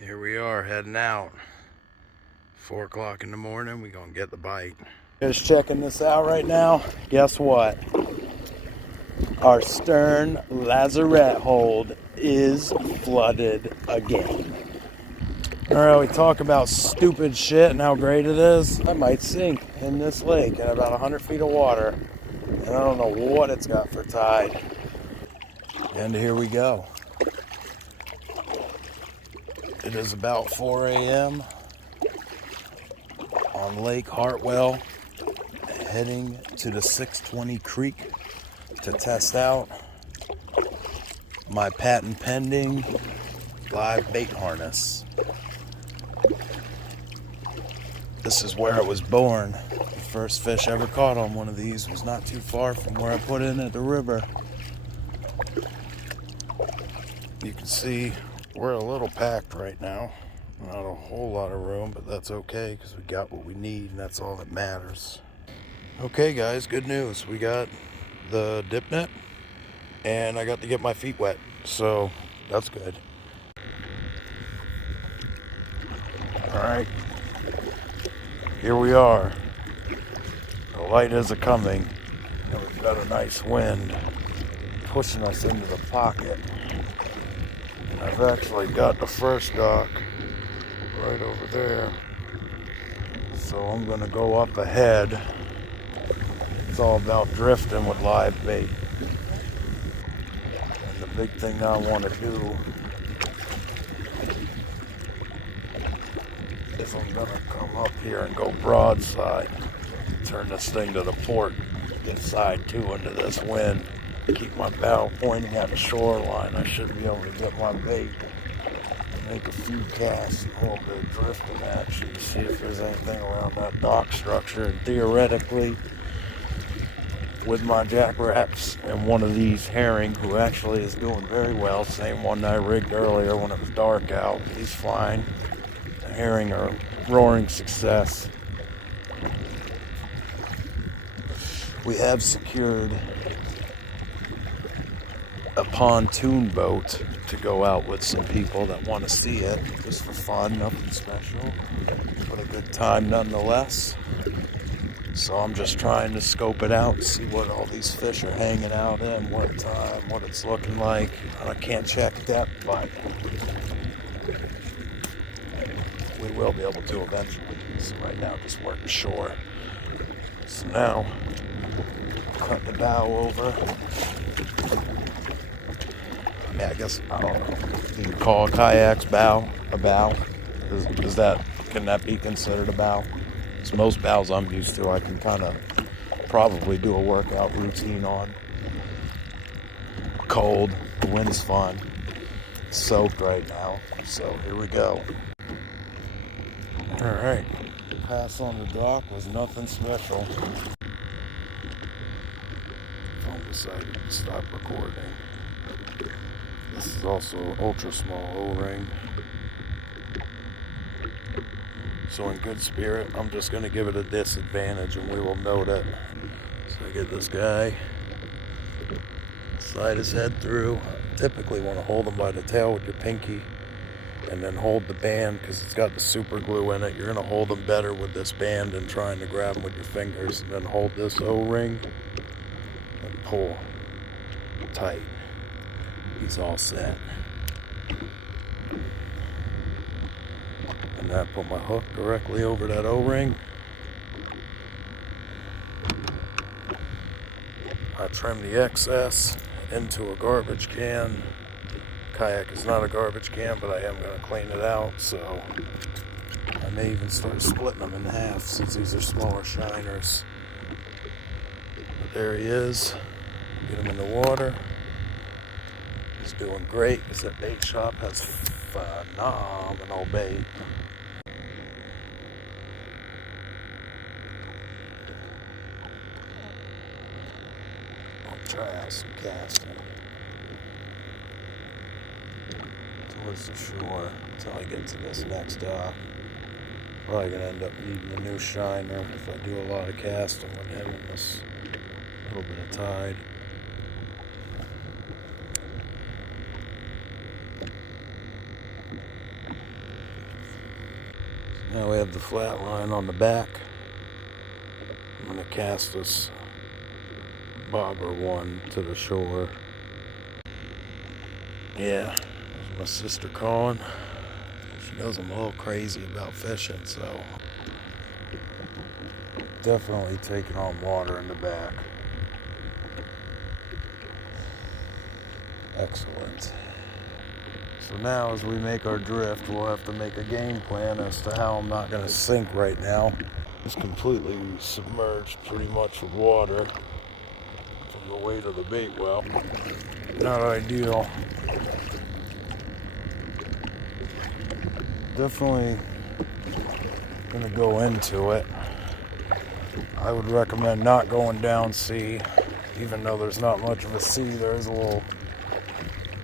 Here we are heading out. 4 o'clock in the morning, we gonna get the bite. Just checking this out right now. Guess what? Our stern lazarette hold is flooded again. Alright, we talk about stupid shit and how great it is. I might sink in this lake at about 100 feet of water. And I don't know what it's got for tide. And here we go. It is about 4 a.m. on Lake Hartwell, heading to the 620 Creek to test out my patent pending live bait harness. This is where it was born. The first fish I ever caught on one of these was not too far from where I put in at the river. You can see we're a little packed right now. Not a whole lot of room, but that's okay because we got what we need and that's all that matters. Okay guys, good news. We got the dip net and I got to get my feet wet, so that's good. Alright, here we are. The light is a-coming and we've got a nice wind pushing us into the pocket. I've actually got the first dock right over there, so I'm gonna go up ahead. It's all about drifting with live bait, and the big thing I want to do is I'm gonna come up here and go broadside, turn this thing to the port, get side two into this wind, keep my bow pointing at the shoreline. I should be able to get my bait and make a few casts, a little bit of drifting action to see if there's anything around that dock structure. And theoretically, with my jackraps and one of these herring, who actually is doing very well, same one I rigged earlier when it was dark out, he's fine. The herring are roaring success. We have secured a pontoon boat to go out with some people that want to see it, just for fun, nothing special, but a good time nonetheless. So I'm just trying to scope it out, see what all these fish are hanging out in, what time, what it's looking like. I can't check depth, but we will be able to eventually. So right now, just working shore. So now, cut the bow over. Yeah, I guess, I don't know. You can call a kayak's bow a bow. Can that be considered a bow? Because most bows I'm used to, I can kind of probably do a workout routine on. Cold, the wind's fun. It's soaked right now, so here we go. Alright, pass on the dock was nothing special. Phone decided to stop recording. This is also an ultra small O-ring. So in good spirit, I'm just going to give it a disadvantage and we will note it. So I get this guy, slide his head through. Typically want to hold him by the tail with your pinky and then hold the band because it's got the super glue in it. You're going to hold him better with this band than trying to grab him with your fingers. And then hold this O-ring and pull tight. He's all set. And I put my hook directly over that O-ring. I trim the excess into a garbage can. Kayak is not a garbage can, but I am going to clean it out, so I may even start splitting them in half since these are smaller shiners. But there he is. Get him in the water. He's doing great because that bait shop has phenomenal bait. I'll try out some casting towards the shore until I get to this next dock. Probably gonna end up needing a new shiner if I do a lot of casting with him in this little bit of tide. Now we have the flat line on the back. I'm going to cast this bobber one to the shore. Yeah, there's my sister calling. She knows I'm a little crazy about fishing, so definitely taking on water in the back. Excellent. So now as we make our drift, we'll have to make a game plan as to how I'm not going to sink right now. It's completely submerged pretty much with water from the weight of the bait well. Not ideal. Definitely going to go into it. I would recommend not going down sea, even though there's not much of a sea. There's a little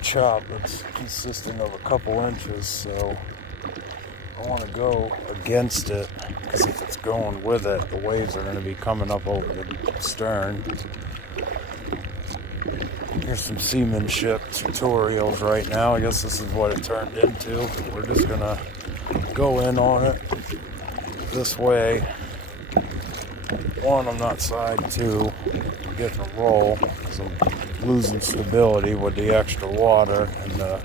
chop that's consisting of a couple inches, so I want to go against it, because if it's going with it, the waves are going to be coming up over the stern. Here's some seamanship tutorials right now. I guess this is what it turned into. We're just going to go in on it this way. One, I'm not side. Two, I'm getting a roll because I'm losing stability with the extra water, and the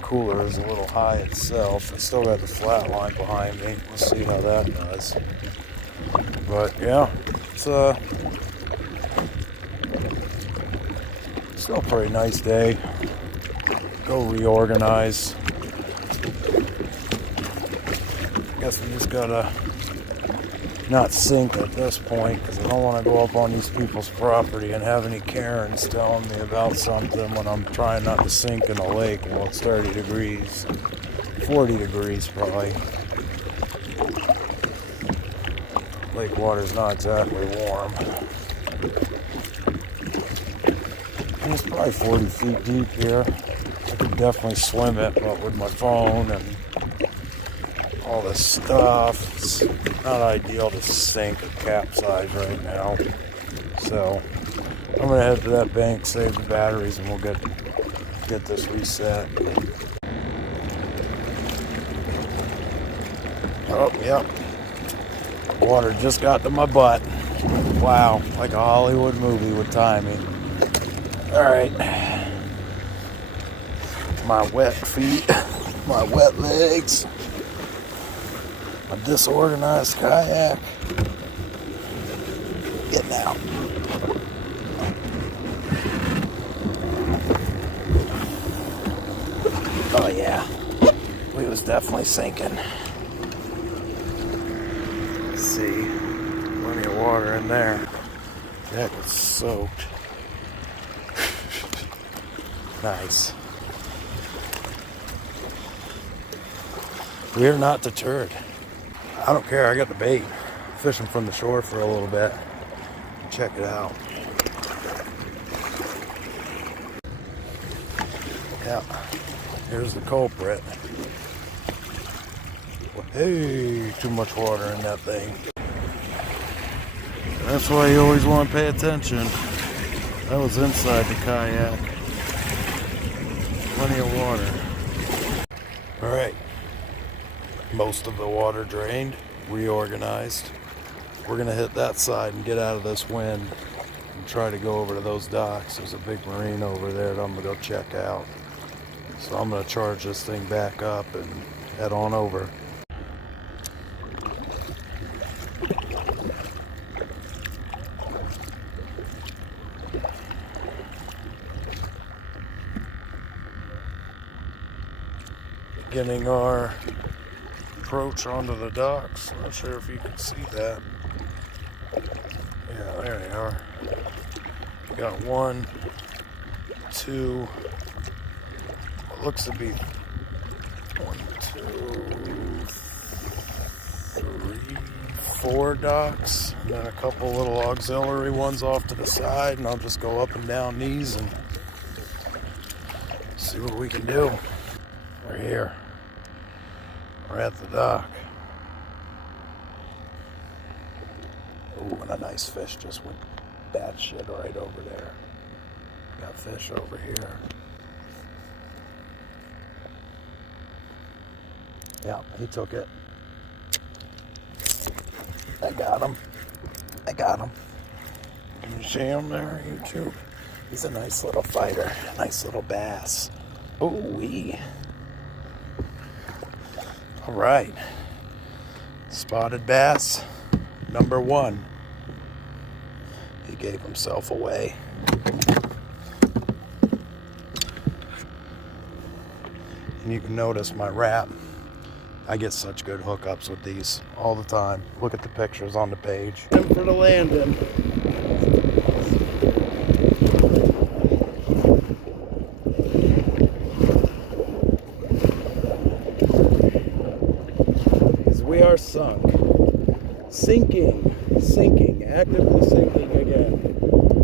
cooler is a little high itself. I still got the flat line behind me. We'll see how that does. But yeah, it's still a pretty nice day. Go reorganize. I guess we just gotta not sink at this point, because I don't want to go up on these people's property and have any Karens telling me about something when I'm trying not to sink in a lake. Well, it's 30 degrees, 40 degrees probably. Lake water's not exactly warm. And it's probably 40 feet deep here. I could definitely swim it, but with my phone and all this stuff, it's not ideal to sink or capsize right now. So I'm gonna head to that bank, save the batteries, and we'll get this reset. Oh, yep. Water just got to my butt. Wow, like a Hollywood movie with timing. Alright. My wet feet, my wet legs, my disorganized kayak. Getting out. Oh yeah, we was definitely sinking. Let's see, plenty of water in there. That was soaked. Nice. We're not deterred. I don't care, I got the bait. Fishing from the shore for a little bit. Check it out. Yeah, here's the culprit. Hey, too much water in that thing. That's why you always want to pay attention. That was inside the kayak. Plenty of water. Alright. Most of the water drained, reorganized. We're going to hit that side and get out of this wind and try to go over to those docks. There's a big marina over there that I'm going to go check out. So I'm going to charge this thing back up and head on over. Beginning our approach onto the docks. Not sure if you can see that. Yeah, there they are. We got 1, 2, what looks to be 1, 2, 3, 4 docks, and then a couple little auxiliary ones off to the side, and I'll just go up and down these and see what we can do. We're here. We're at the dock. Ooh, and a nice fish just went batshit right over there. Got fish over here. Yeah, he took it. I got him. I got him. Can you see him there, YouTube? He's a nice little fighter. Nice little bass. Ooh-wee. All right. Spotted bass, number 1. He gave himself away. And you can notice my wrap. I get such good hookups with these all the time. Look at the pictures on the page. And for the landing. Because we are sunk. Sinking, actively sinking again.